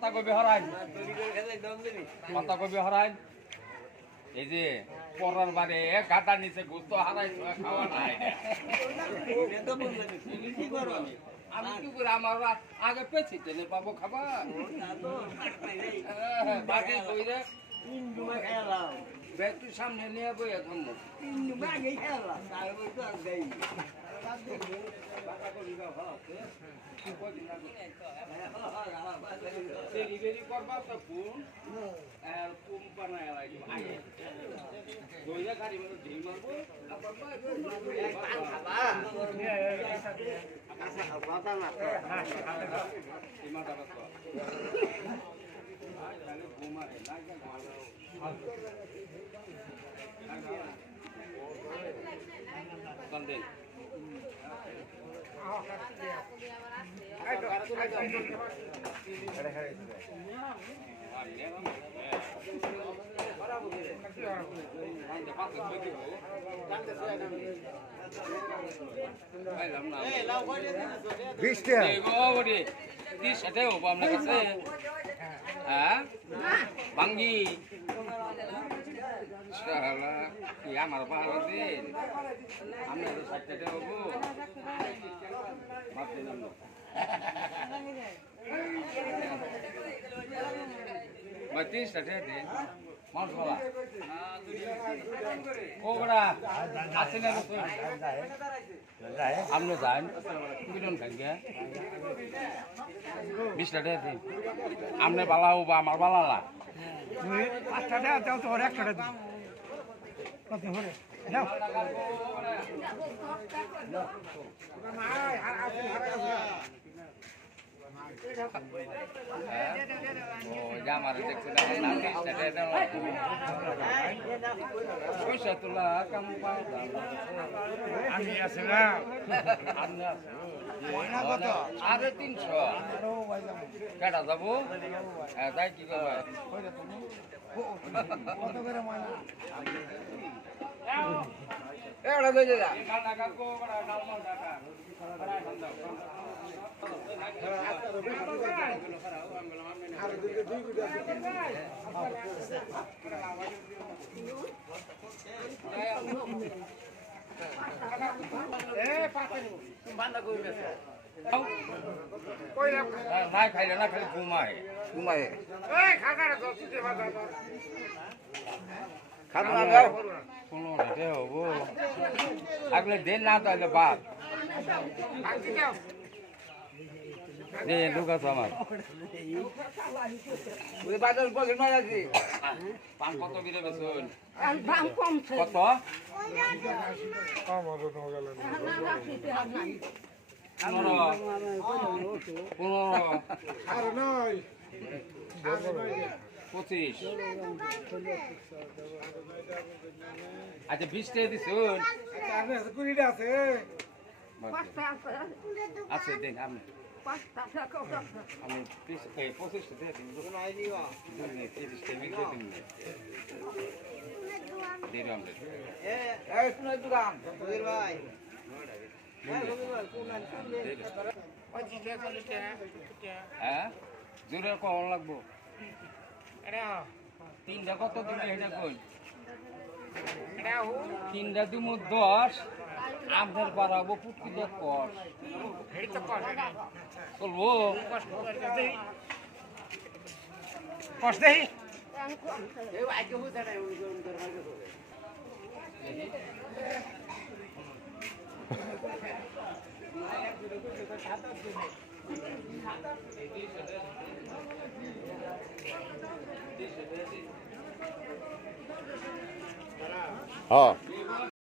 পাতাকপি হরাই পাতাকপি হরাই এই যে পরার বারে গাটার নিচে গোস্ত হারাই খাওয়া নাই আমি কি করে আমার আগে পেছি টেনে পাবো খাবার বাকি কইরে ব্যাগটু সামনে নিয়ে বই এখন ডেলিভারি করবা তো কোন আর কোন বানায় লাগবে দইরা গাড়ি মতো ঢেই মারবো বাঙ্গি আমার পাহাড় দিন আমরা তো 60 টাকা হবো 30 টাকা দিন মানুষ বলা ও বড়া আছে না আপনি যান কিজন খাইগে 20 টাকা দিন আপনি বালা হবো আমার বালা না 5 টাকা দাও তো 1 টাকা দিই কত হরে দাও আমার দেখছি পয়সা তোলা কাম আমি আছে না আরে 300 কেটা যাবো তাই কি করবে কত করে ময়না এড়া দে যা টাকা কো বড় নালমাল টাকা আর দুই গুটা বান্দা কই গেছে কই না খাইলে না খালি ঘুমায় এই খাগারে তো তুই বাবা খাবো না দাও কোনো রেটে হবো আগলে দেন না তাহলে বাদ দে লুকাস আমার ওই বাজার বলে না যাচ্ছি পান কত বিরে বেচুন দাম কমছে কত কম হলো না গেল 15 আর নয় 25 আচ্ছা 20 টাকা দিছুন আপনি 20 টা আছে আছে দেন আমি আমি 25 টাকা দিন নাই দিবা 30 টাকা মিলে দিন দিন আমরা এই শুনে দোকান সুধীর ভাই হ্যাঁ জোরে কখন লাগবো তিনটা কত দিলে এটা কই তিনটা দিমু 10 আপনার পারাবো পুটকি 10 কর চলবো কষ্ট দেই হ্যাঁ